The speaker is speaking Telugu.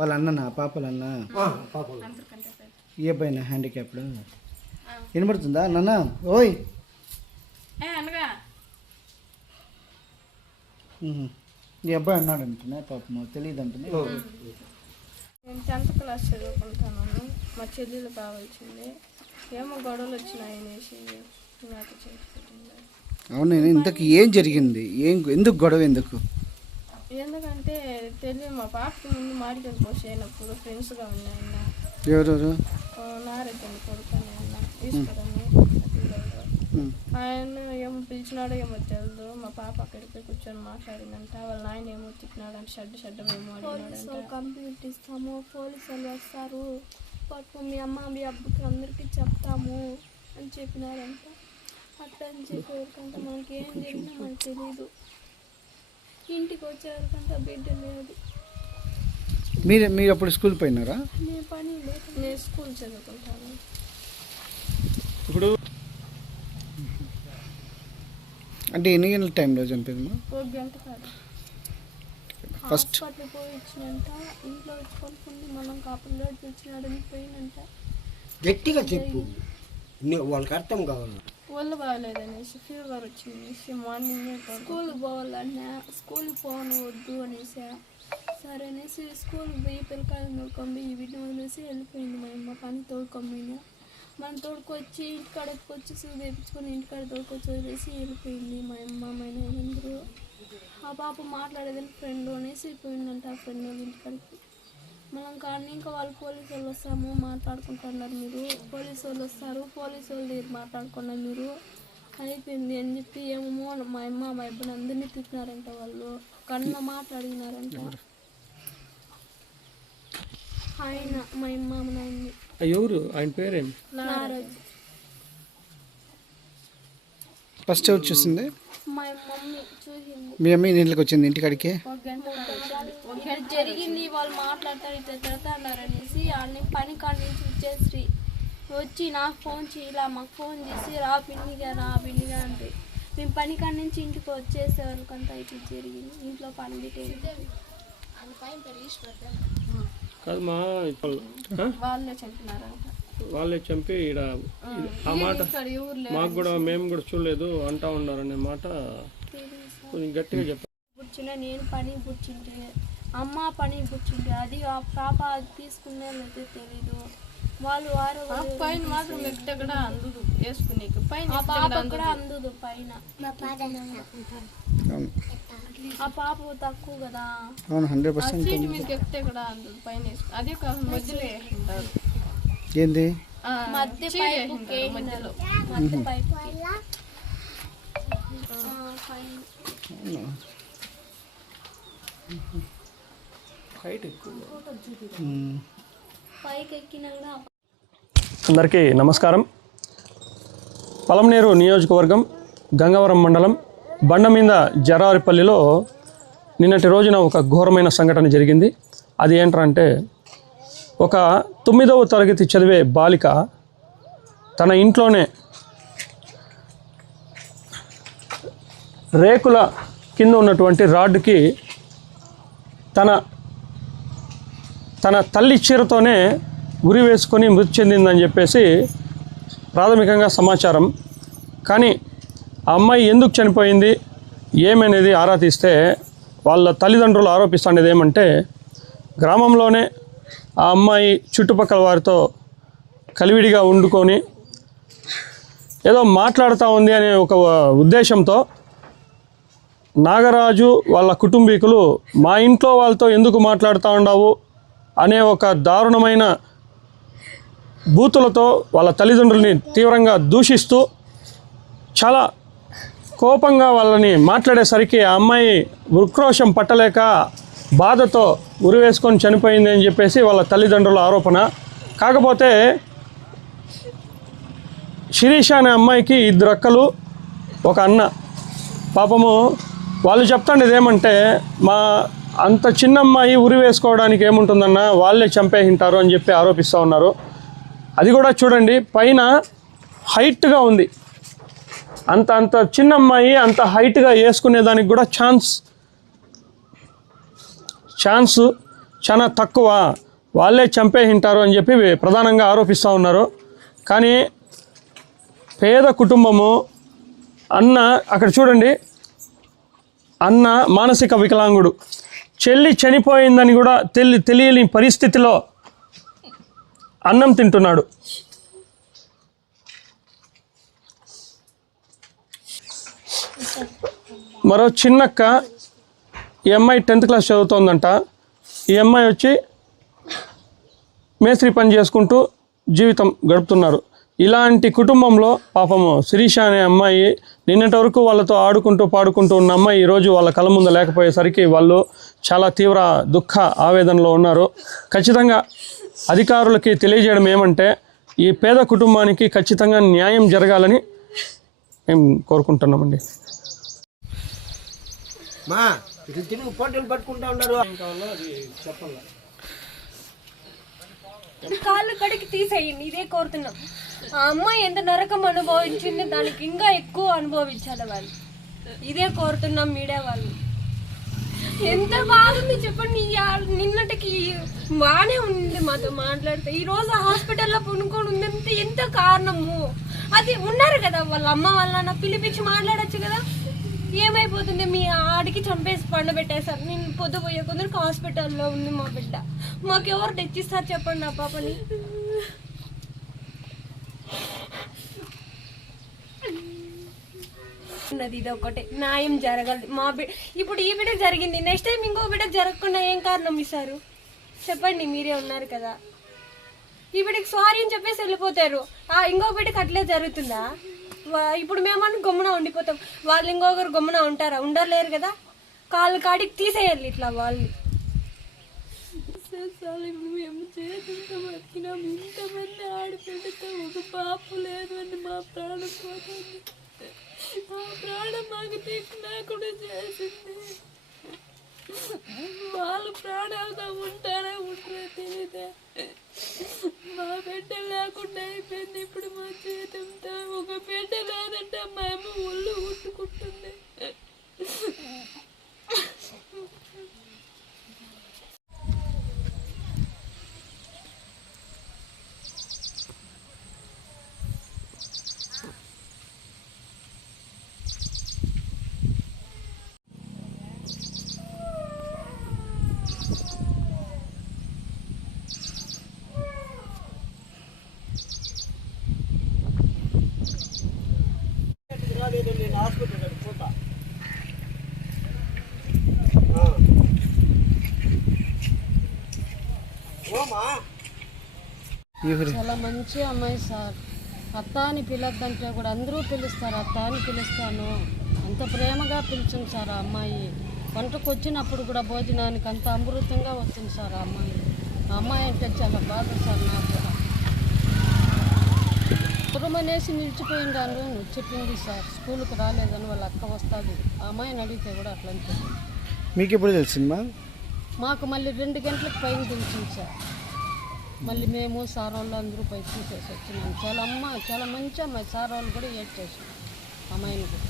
వాళ్ళ అన్ననా పాపల అన్న ఏ పైన హ్యాండిక్యాప్డ్ వినబడుతుందా నాన్న? ఓయ్ ఈ అబ్బాయి అన్నాడు అంటున్నా పాపం తెలియదు అంటున్నా. నేను 10th క్లాస్ చదువుకుంటున్నాను. మా చెల్లెలు కావాల్సింది ఏమో గొడవలు వచ్చినాయి అనేసి నాకు చేసుకుంటుంది. అవును, ఇంతకు ఏం జరిగింది? ఎందుకు గొడవ? ఎందుకంటే తెలియదు. మా పాపకి ముందు మాడికలు పోసేనప్పుడు ఫ్రెండ్స్గా ఉన్నాయన్న. ఎవరెవరు? నారెడ్డి కొడుకు ఈశ్వరని ఆయన ఏమో పిలిచినాడో ఏమో తెలియదు. మా పాప అక్కడికి కూర్చొని మాట్లాడిందంట. వాళ్ళ నాయన ఏమో తిట్టినాడంట. షడ్డ మేము అడిగినాడంట. కంప్లీట్ ఇస్తాము, పోలీసు వాళ్ళు వస్తారు, పాపం మీ అమ్మ మీ అబ్బకి అందరికీ చెప్తాము అని చెప్పినారంట. అట్లా అని చెప్పేవరకంటే మనకి ఏం జరిగినా మనకు తెలీదు. ఇంటికి వచ్చేవరకంటే బిడ్డ లేదు. మీరు అప్పుడు స్కూల్ పోయినారా? నేను పని లేదు, నేను స్కూల్ చదువుకుంటాను. ఇప్పుడు అంటే ఎన్ని గంటల టైంలో చనిపోయిందమ్మా? 1 గంట కాదు. ఫస్ట్ హాస్పిటల్ పోయి వచ్చినంట. ఇంట్లో వచ్చి కొనుక్కుంది మనం కాపులో తెచ్చినాడని పోయినంట. గట్టిగా చెప్పు, వాళ్ళకి అర్థం కావాలి. ఒళ్ళు బాగలేదనేసి ఫీవర్ వచ్చింది. మార్నింగ్ స్కూల్కి పోవాలన్నా స్కూల్కి పోను వద్దు అనేసి సరే అనేసి స్కూల్కి పోయి పిల్లకాయలు తోడుకొని ఈ వీటిని వదిలేసి వెళ్ళిపోయింది. మా అమ్మ పని తోడుకొమ్మిన మనం తోడుకొచ్చి ఇంటికాడకి వచ్చి సూది వేయించుకొని ఇంటికాడ తోడుకొచ్చి వదిలేసి వెళ్ళిపోయింది మా అమ్మ మా నాయనందరూ. ఆ పాప మాట్లాడేదని ఫ్రెండ్ అనేసి పోయిందంట. ఆ ఫ్రెండ్ వాళ్ళ ఇంటికాడికి మనం కానీ ఇంకా వాళ్ళు పోలీసు వాళ్ళు వస్తాము మాట్లాడుకుంటున్నారు, మీరు పోలీసు వాళ్ళు వస్తారు, పోలీసు వాళ్ళు దగ్గర మాట్లాడుకున్నారు మీరు అయిపోయింది అని చెప్పి ఏమో మా అమ్మ మా అబ్బాయిని అందరినీ తిట్టినారంట. వాళ్ళు కన్న మాట్లాడినారంట. ఆయన మా అమ్మ మా నాయన్ని. ఎవరు ఆయన పేరేం? నారాజు. ఫస్ట్ ఎవరు చూసింది? మా మమ్మీ చూసింది. మీ అమ్మ ఇంటికి వచ్చింది ఇంటికాడికి? జరిగింది వాళ్ళు మాట్లాడతారు ఇట్లా తిడతాడారు అనేసి అన్ని పని కాడ నుంచి వచ్చేసి వచ్చి నాకు ఫోన్ చేయాల, మాకు ఫోన్ చేసి రా పిన్నిగా అంటే మేము పని కాడ నుంచి ఇంటికి వచ్చేసే వాళ్ళకంతా ఇట్లా జరిగింది. ఇంట్లో పని పెట్టేది కాదు మా వాళ్ళే చంపి ఈడ ఆ మాట మాకు కూడా మేము కూడా చూడలేదు అంటా ఉన్నారనే మాట కొంచెం గట్టిగా చెప్పారు. కూర్చున్నా నేను పని కూర్చుంటే అమ్మ పని కూర్చుంటే అది ఆ పాప అది తీసుకునే లేదో తెలీదు. వాళ్ళు పైన మాత్రం ఎక్కడ అందుదు వేసుకునే పైన కూడా అందుదు పైన. ఆ పాప తక్కువ కదా. అవును 100%. సీట్ మీద ఎక్కితే కూడా అందుదు పైన అదే మధ్యలో వేసుకుంటారు. ఏంది మధ్య పైపు మధ్యలో మధ్య పైపు పైకి ఎక్కినా. అందరికీ నమస్కారం. పలమనేరు నియోజకవర్గం గంగవరం మండలం బండమీద జరారిపల్లిలో నిన్నటి రోజున ఒక ఘోరమైన సంఘటన జరిగింది. అది ఏంటంటే ఒక 9వ తరగతి చదివే బాలిక తన ఇంట్లోనే రేకుల కింద ఉన్నటువంటి రాడ్డుకి తన తల్లి చీరతోనే ఉరి వేసుకొని మృతి చెందిందని చెప్పేసి ప్రాథమికంగా సమాచారం. కానీ ఆ అమ్మాయి ఎందుకు చనిపోయింది ఏమనేది ఆరా తీస్తే వాళ్ళ తల్లిదండ్రులు ఆరోపిస్తున్నది ఏమంటే గ్రామంలోనే ఆ అమ్మాయి చుట్టుపక్కల వారితో కలివిడిగా వండుకొని ఏదో మాట్లాడుతూ ఉంది అనే ఒక ఉద్దేశంతో నాగరాజు వాళ్ళ కుటుంబీకులు మా ఇంట్లో వాళ్ళతో ఎందుకు మాట్లాడుతూ ఉన్నావు అనే ఒక దారుణమైన బూతులతో వాళ్ళ తల్లిదండ్రుల్ని తీవ్రంగా దూషిస్తూ చాలా కోపంగా వాళ్ళని మాట్లాడేసరికి ఆ అమ్మాయి ఉక్రోషం పట్టలేక బాధతో ఉరివేసుకొని చనిపోయింది అని చెప్పేసి వాళ్ళ తల్లిదండ్రుల ఆరోపణ. కాకపోతే శిరీష అనే అమ్మాయికి 2 అక్కలు, ఒక అన్న. పాపము వాళ్ళు చెప్తాండేది ఏమంటే మా అంత చిన్న అమ్మాయి ఉరి వేసుకోవడానికి ఏముంటుందన్న, వాళ్ళే చంపేసింటారు అని చెప్పి ఆరోపిస్తూ ఉన్నారు. అది కూడా చూడండి, పైన హైట్గా ఉంది. అంత చిన్న అమ్మాయి అంత హైట్గా వేసుకునేదానికి కూడా ఛాన్స్ చాలా తక్కువ, వాళ్ళే చంపేసింటారు అని చెప్పి ప్రధానంగా ఆరోపిస్తూ ఉన్నారు. కానీ పేద కుటుంబము, అన్న అక్కడ చూడండి, అన్న మానసిక వికలాంగుడు, చెల్లి చనిపోయిందని కూడా తెలియని పరిస్థితిలో అన్నం తింటున్నాడు. మరో చిన్నక్క, ఈ అమ్మాయి 10th క్లాస్ చదువుతోందంట. ఈ అమ్మాయి వచ్చి మేస్త్రి పని చేసుకుంటూ జీవితం గడుపుతున్నారు. ఇలాంటి కుటుంబంలో పాపము శిరీష అనే అమ్మాయి నిన్నటి వరకు వాళ్ళతో ఆడుకుంటూ పాడుకుంటూ ఉన్న అమ్మాయి ఈరోజు వాళ్ళ కళ్ళ ముందు లేకపోయేసరికి వాళ్ళు చాలా తీవ్ర దుఃఖ ఆవేదనలో ఉన్నారు. ఖచ్చితంగా అధికారులకి తెలియజేయడం ఏమంటే, ఈ పేద కుటుంబానికి ఖచ్చితంగా న్యాయం జరగాలని మేము కోరుకుంటున్నామండి. మా ఇట్లా తిరుగు పోటీలు పట్టుకుంటా ఉన్నారు. కాళ్ళు కడికి తీసేయండి, ఇదే కోరుతున్నాం. ఆ అమ్మాయి ఎంత నరకం అనుభవించింది, దానికి ఇంకా ఎక్కువ అనుభవించాలి వాళ్ళు. ఇదే కోరుతున్నాం మీడియా వాళ్ళు. ఎంత బాగుంది చెప్పండి. నిన్నటికి బాగానే ఉంది మాతో మాట్లాడితే, ఈ రోజు హాస్పిటల్లో పునుకొని ఉందంటే ఎంత కారణము. అది ఉన్నారు కదా వాళ్ళ అమ్మ వాళ్ళ పిలిపించి మాట్లాడచ్చు కదా. ఏమైపోతుంది, మీ ఆడికి చంపేసి పండబెట్టేశారు. నేను పొద్దుపోయే కొందరికి హాస్పిటల్లో ఉంది మా బిడ్డ. మాకెవరు తెచ్చిస్తారు చెప్పండి నా పాపని. ఇది ఒకటే న్యాయం జరగాలి. మా ఇప్పుడు ఈ బిడ్డకు జరిగింది, నెక్స్ట్ టైం ఇంకో బిడ్డకు జరగకుండా ఏం కారణం ఇస్తారు చెప్పండి. మీరే ఉన్నారు కదా. ఈ బిడ్డకి సారీ అని చెప్పేసి వెళ్ళిపోతారు, ఇంకో బిడ్డకి అట్లే జరుగుతుందా? ఇప్పుడు మేమని గమ్మున ఉండిపోతాం, వాళ్ళు ఇంకొకరు గమ్మున ఉంటారా? ఉండలేరు కదా. కాళ్ళు కాడికి తీసేయాలి ఇట్లా వాళ్ళు. మేము చేతులతో బతికినాం, ఇంతమంది ఆడపిల్లతో ఒక పాపు లేదు అని మా ప్రాణం పోతుంది. ఆ ప్రాణం మాకు లేకుండా చేసింది. వాళ్ళు ప్రాణాలతో ఉంటారా ఉంటారా తెలియదే. మా బిడ్డ లేకుండా అయిపోయింది. ఇప్పుడు మా జీవితంతో ఒక బిడ్డ లేదంటే మా అమ్మ ఒళ్ళు ఉట్టుకుంటుంది. చాలా మంచి అమ్మాయి సార్. అత్త అని పిలద్దంటే కూడా అందరూ పిలుస్తారు, అత్త అని పిలుస్తాను. అంత ప్రేమగా పిలిచింది సార్ ఆ అమ్మాయి. వంటకు వచ్చినప్పుడు కూడా భోజనానికి అంత అమృతంగా వచ్చింది సార్ ఆ అమ్మాయి. ఆ అమ్మాయి అంటే చాలా బాధ సార్ నాకు కూడా. పురమనేసి నిలిచిపోయిందాను చెప్పింది సార్. స్కూల్కి రాలేదని వాళ్ళ అక్క వస్తుంది. ఆ అమ్మాయిని అడిగితే కూడా అట్లా అనిపిస్తుంది. మీకు ఎప్పుడు తెలిసిందా? మాకు మళ్ళీ 2 గంటలకు పైన తెలిసింది సార్. మళ్ళీ మేము సార్ వాళ్ళు అందరూ పై చూసేసి వచ్చినాం. చాలా మంచి అమ్మాయి. సార్ వాళ్ళు కూడా ఏడ్ చేసాం అమ్మాయిని కూడా.